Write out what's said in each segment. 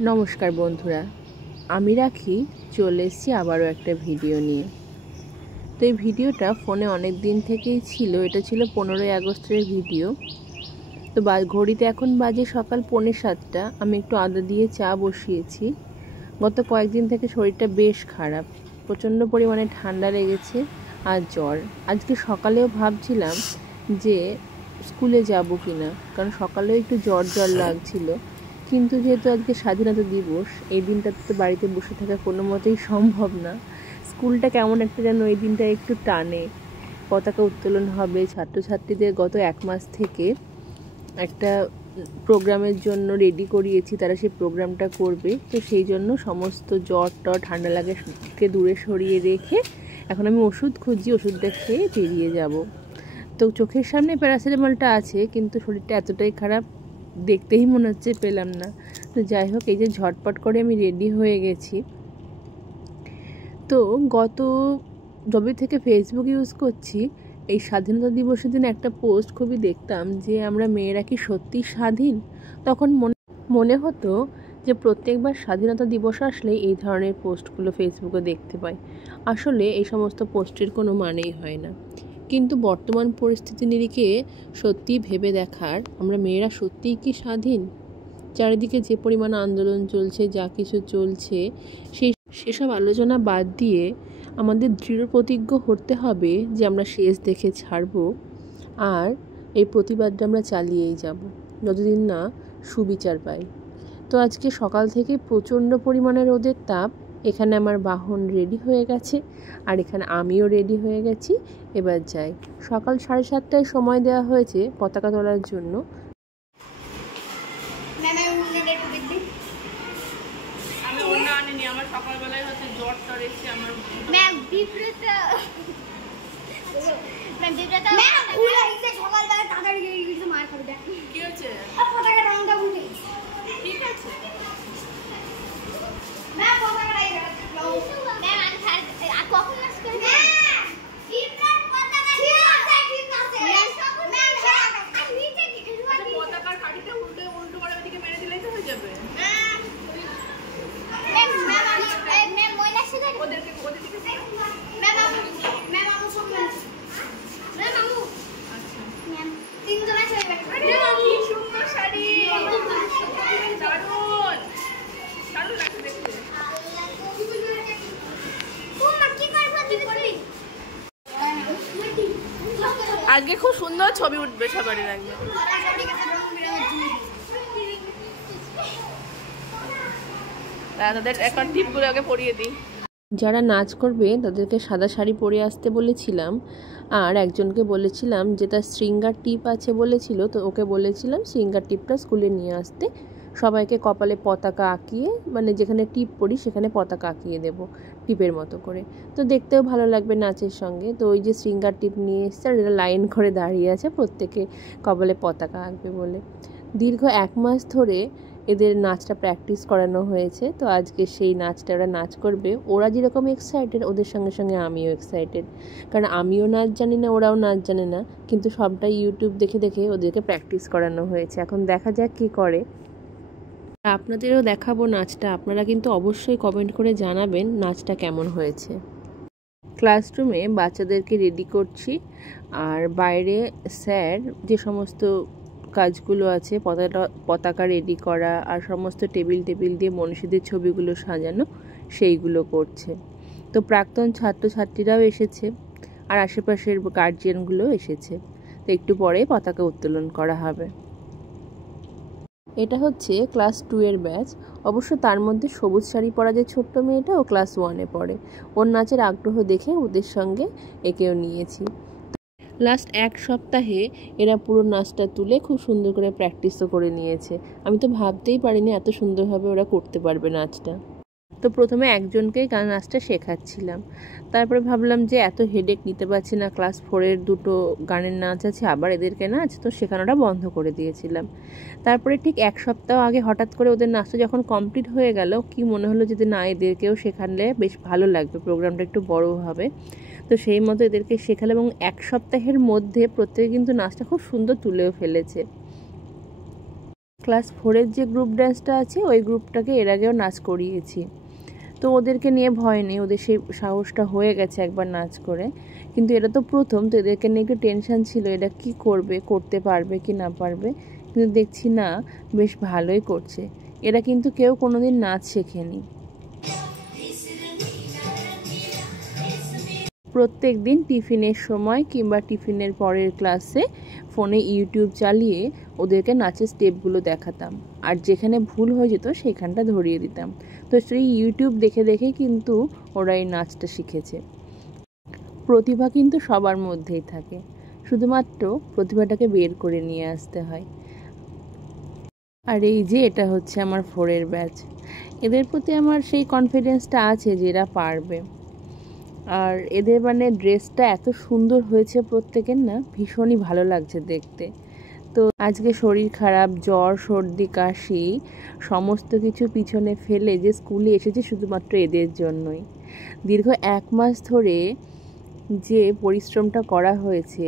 নমস্কার বন্ধুরা, আমি রাখি চলে এসেছি আবারও একটা ভিডিও নিয়ে। তো এই ভিডিওটা ফোনে অনেক দিন থেকেই ছিল। এটা ছিল 15ই আগস্টের ভিডিও। তো ঘড়িতে এখন বাজে সকাল 6:45। আমি একটু আদা দিয়ে চা বসিয়েছি। গত কয়েকদিন থেকে শরীরটা বেশ খারাপ, প্রচণ্ড পরিমাণে ঠান্ডা লেগেছে আর জ্বর। আজকে সকালেও ভাবছিলাম যে স্কুলে যাব কি না, কারণ সকালেও একটু জ্বর লাগছিল। কিন্তু যেহেতু আজকে স্বাধীনতা দিবস, এই দিনটাতে তো বাড়িতে বসে থাকা কোনো মতেই সম্ভব না। স্কুলটা কেমন একটা যেন এই দিনটা একটু টানে। পতাকা উত্তোলন হবে, ছাত্রছাত্রীদের গত 1 মাস থেকে একটা প্রোগ্রামের জন্য রেডি করিয়েছি, তারা সেই প্রোগ্রামটা করবে। তো সেই জন্য সমস্ত জ্বর ঠান্ডা লাগাকে দূরে সরিয়ে রেখে এখন আমি ওষুধ খুঁজছি, ওষুধটা খেয়ে বেরিয়ে যাব। তো চোখের সামনে প্যারাসিটামলটা আছে, কিন্তু শরীরটা এতটাই খারাপ, দেখতেই মনে হচ্ছে পেলাম না। তো যাই হোক, এই যে ঝটপট করে আমি রেডি হয়ে গেছি। তো যবে থেকে ফেসবুক ইউজ করছি, এই স্বাধীনতা দিবসের দিন একটা পোস্ট খুবই দেখতাম যে আমরা মেয়েরা কি সত্যি স্বাধীন। তখন মনে হতো যে প্রত্যেকবার স্বাধীনতা দিবস আসলে এই ধরনের পোস্টগুলো ফেসবুকে দেখতে পাই। আসলে এই সমস্ত পোস্টের কোনো মানেই হয় না। কিন্তু বর্তমান পরিস্থিতি নিরিখে সত্যিই ভেবে দেখার, আমরা মেয়েরা সত্যিই কি স্বাধীন? চারিদিকে যে পরিমাণ আন্দোলন চলছে, যা কিছু চলছে, সেসব আলোচনা বাদ দিয়ে আমাদের দৃঢ় প্রতিজ্ঞ হতে হবে যে আমরা শেষ দেখে ছাড়ব, আর এই প্রতিবাদটা আমরা চালিয়েই যাব যতদিন না সুবিচার পাই। তো আজকে সকাল থেকে প্রচণ্ড পরিমাণে রোদের তাপ। এখানে আমার বাহন রেডি হয়ে গেছে, আর এখানে আমিও রেডি হয়ে গেছি। এবার যাই। সকাল 7:30টায় সময় দেওয়া হয়েছে পতাকা তোলার জন্য। আমি অন্য আনিনি, আমার সকালবেলায় হচ্ছে জ্বর এসেছে আমার। সকালবেলা তাড়াতাড়ি মার খাবে। কি হচ্ছে? পতাকা রংটা উঠে ঠিক আছে। কখন পতাকার কাঠিটা উল্টো করে ওদিকে মেরে দিলেই তো হয়ে যাবে। সুন্দর শাড়ি, দারুণ দারুণ লাগছে দেখতে। আজকে খুব সুন্দর ছবি উঠবে, সবারই লাগবে। তাদের একটা টিপগুলো আগে পরিয়ে দিই। যারা নাচ করবে তাদেরকে সাদা শাড়ি পরে আসতে বলেছিলাম, আর একজনকে বলেছিলাম যে তার শৃঙ্গার টিপ আছে বলেছিল, তো ওকে বলেছিলাম শৃঙ্গার টিপটা স্কুলে নিয়ে আসতে। সবাইকে কপালে পতাকা আঁকিয়ে, মানে যেখানে টিপ পরি সেখানে পতাকা আঁকিয়ে দেব টিপের মতো করে। তো দেখতেও ভালো লাগবে নাচের সঙ্গে। তো ওই যে শৃঙ্গার টিপ নিয়ে এসছে, আর এরা লাইন করে দাঁড়িয়ে আছে প্রত্যেকে কপালে পতাকা আঁকবে বলে। দীর্ঘ 1 মাস ধরে এদের নাচটা প্র্যাকটিস করানো হয়েছে। তো আজকে সেই নাচটা ওরা নাচ করবে। ওরা যেরকম এক্সাইটেড, ওদের সঙ্গে সঙ্গে আমিও এক্সাইটেড, কারণ আমিও নাচ জানি না, ওরাও নাচ জানে না, কিন্তু সবটাই ইউটিউব দেখে দেখে ওদেরকে প্র্যাকটিস করানো হয়েছে। এখন দেখা যাক কী করে। আপনাদেরও দেখাবো নাচটা। আপনারা কিন্তু অবশ্যই কমেন্ট করে জানাবেন নাচটা কেমন হয়েছে। ক্লাসরুমে বাচ্চাদেরকে রেডি করছি, আর বাইরে স্যার যে সমস্ত কাজগুলো আছে, পতাকা রেডি করা আর সমস্ত টেবিল দিয়ে মনীষীদের ছবিগুলো সাজানো, সেইগুলো করছে। তো প্রাক্তন ছাত্রছাত্রীরাও এসেছে, আর আশেপাশের গার্জিয়ানগুলোও এসেছে। তো একটু পরে পতাকা উত্তোলন করা হবে। এটা হচ্ছে ক্লাস 2 এর ব্যাচ। অবশ্য তার মধ্যে সবুজ শাড়ি পরা যে ছোট্ট মেয়েটা, ও ক্লাস 1-এ পড়ে। ওর নাচের আগ্রহ দেখে ওদের সঙ্গে একেও নিয়েছি। লাস্ট 1 সপ্তাহে এরা পুরো নাচটা তুলে খুব সুন্দর করে প্র্যাকটিসও করে নিয়েছে। আমি তো ভাবতেই পারিনি এত সুন্দরভাবে ওরা করতে পারবে নাচটা। তো প্রথমে একজনকেই নাচটা শেখাচ্ছিলাম, তারপরে ভাবলাম যে এত হেডেক নিতে পারছি না, ক্লাস 4-এর 2টো গানের নাচ আছে, আবার এদেরকে নাচ, তো শেখানোটা বন্ধ করে দিয়েছিলাম। তারপরে ঠিক 1 সপ্তাহ আগে হঠাৎ করে ওদের নাচটা যখন কমপ্লিট হয়ে গেল, কি মনে হলো যদি না এদেরকেও শেখালে বেশ ভালো লাগবে, প্রোগ্রামটা একটু বড় হবে। তো সেই মতো এদেরকে শেখালে, এবং 1 সপ্তাহের মধ্যে প্রত্যেকে কিন্তু নাচটা খুব সুন্দর তুলেও ফেলেছে। ক্লাস 4-এর যে গ্রুপ ডান্সটা আছে ওই গ্রুপটাকে এর আগেও নাচ করিয়েছি। তো ওদেরকে নিয়ে ভয় নেই, ওদের সেই সাহসটা হয়ে গেছে একবার নাচ করে, কিন্তু এটা তো প্রথম, তো এদেরকে নিয়ে একটু টেনশান ছিল এটা কি করবে, করতে পারবে কি না পারবে, কিন্তু দেখছি না বেশ ভালোই করছে। এরা কিন্তু কেউ কোনোদিন নাচ শেখেনি। প্রত্যেক দিন টিফিনের সময় কিংবা টিফিনের পরের ক্লাসে ফোনে ইউটিউব চালিয়ে ওদেরকে নাচের স্টেপগুলো দেখাতাম, আর যেখানে ভুল হয়ে যেত সেখানটা ধরিয়ে দিতাম। তো সেই ইউটিউব দেখে দেখে কিন্তু ওরা এই নাচটা শিখেছে। প্রতিভা কিন্তু সবার মধ্যেই থাকে, শুধুমাত্র প্রতিভাটাকে বের করে নিয়ে আসতে হয়। আর এই যে এটা হচ্ছে আমার 4-এর ব্যাচ, এদের প্রতি আমার সেই কনফিডেন্সটা আছে যে এরা পারবে। আর এদের মানে ড্রেসটা এত সুন্দর হয়েছে প্রত্যেকের, না ভীষণই ভালো লাগছে দেখতে। তো আজকে শরীর খারাপ, জ্বর, সর্দি, কাশি সমস্ত কিছু পিছনে ফেলে যে স্কুলে এসেছি শুধুমাত্র এদের জন্যই। দীর্ঘ 1 মাস ধরে যে পরিশ্রমটা করা হয়েছে,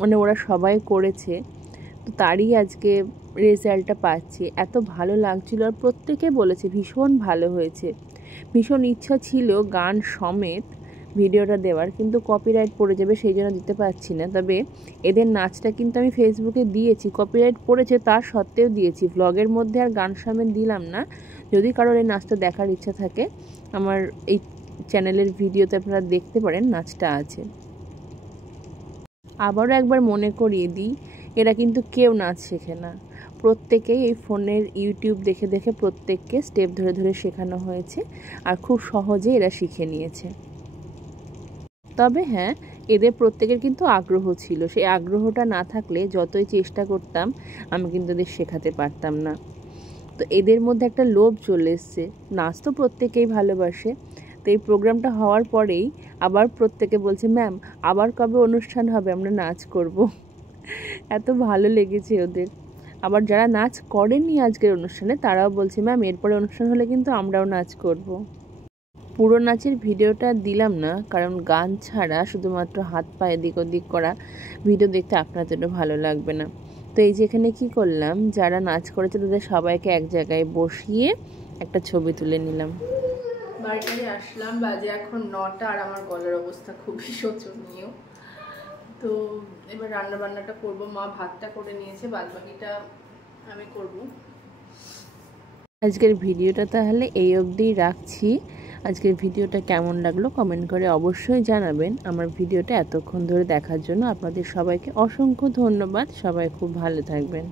মানে ওরা সবাই করেছে, তো তারই আজকে রেজাল্টটা পাচ্ছি। এত ভালো লাগছিল, আর প্রত্যেকে বলেছে ভীষণ ভালো হয়েছে। ভীষণ ইচ্ছা ছিল গান সমেত ভিডিওটা দেওয়ার, কিন্তু কপিরাইট পড়ে যাবে সেই জন্য দিতে পারছি না। তবে এদের নাচটা কিন্তু আমি ফেসবুকে দিয়েছি, কপিরাইট পড়েছে তার সত্ত্বেও দিয়েছি। ভ্লগের মধ্যে আর গান সমেত দিলাম না। যদি কারোর এই নাচটা দেখার ইচ্ছা থাকে আমার এই চ্যানেলের ভিডিওতে আপনারা দেখতে পারেন, নাচটা আছে। আবারও একবার মনে করিয়ে দিই, এরা কিন্তু কেউ নাচ শেখে না, প্রত্যেকেই এই ফোনের ইউটিউব দেখে দেখে প্রত্যেককে স্টেপ ধরে ধরে শেখানো হয়েছে, আর খুব সহজে এরা শিখে নিয়েছে। তবে হ্যাঁ, এদের প্রত্যেকের কিন্তু আগ্রহ ছিল, সেই আগ্রহটা না থাকলে যতই চেষ্টা করতাম আমি কিন্তু এদের শেখাতে পারতাম না। তো এদের মধ্যে একটা লোভ চলে এসছে, নাচ তো প্রত্যেকেই ভালোবাসে। তো এই প্রোগ্রামটা হওয়ার পরেই আবার প্রত্যেকে বলছে ম্যাম আবার কবে অনুষ্ঠান হবে, আমরা নাচ করব। এত ভালো লেগেছে ওদের। আবার যারা নাচ করেনি আজকের অনুষ্ঠানে তারাও বলছে ম্যাম এরপরে অনুষ্ঠান হলে কিন্তু আমরাও নাচ করব। পুরো নাচের ভিডিওটা দিলাম না, কারণ গান ছাড়া শুধুমাত্র হাত পা এদিক ওদিক করা ভিডিও দেখতে আপনাদেরও ভালো লাগবে না। তো এই যেখানে কি করলাম, যারা নাচ করেছে তাদের সবাইকে এক জায়গায় বসিয়ে একটা ছবি তুলে নিলাম। বাড়িতে আসলাম, বাজে এখন 9টা, আর আমার গলার অবস্থা খুবই শোচনীয়। তো এবার রান্না বান্নাটা করবো, মা ভাতটা করে নিয়েছে, বাদ বাকিটা আমি করব। আজকের ভিডিওটা তাহলে এই অবধিই রাখছি। আজকের ভিডিওটা কেমন লাগলো কমেন্ট করে অবশ্যই জানাবেন। আমার ভিডিওটা এতক্ষণ ধরে দেখার জন্য আপনাদের সবাইকে অসংখ্য ধন্যবাদ। সবাই খুব ভালো থাকবেন।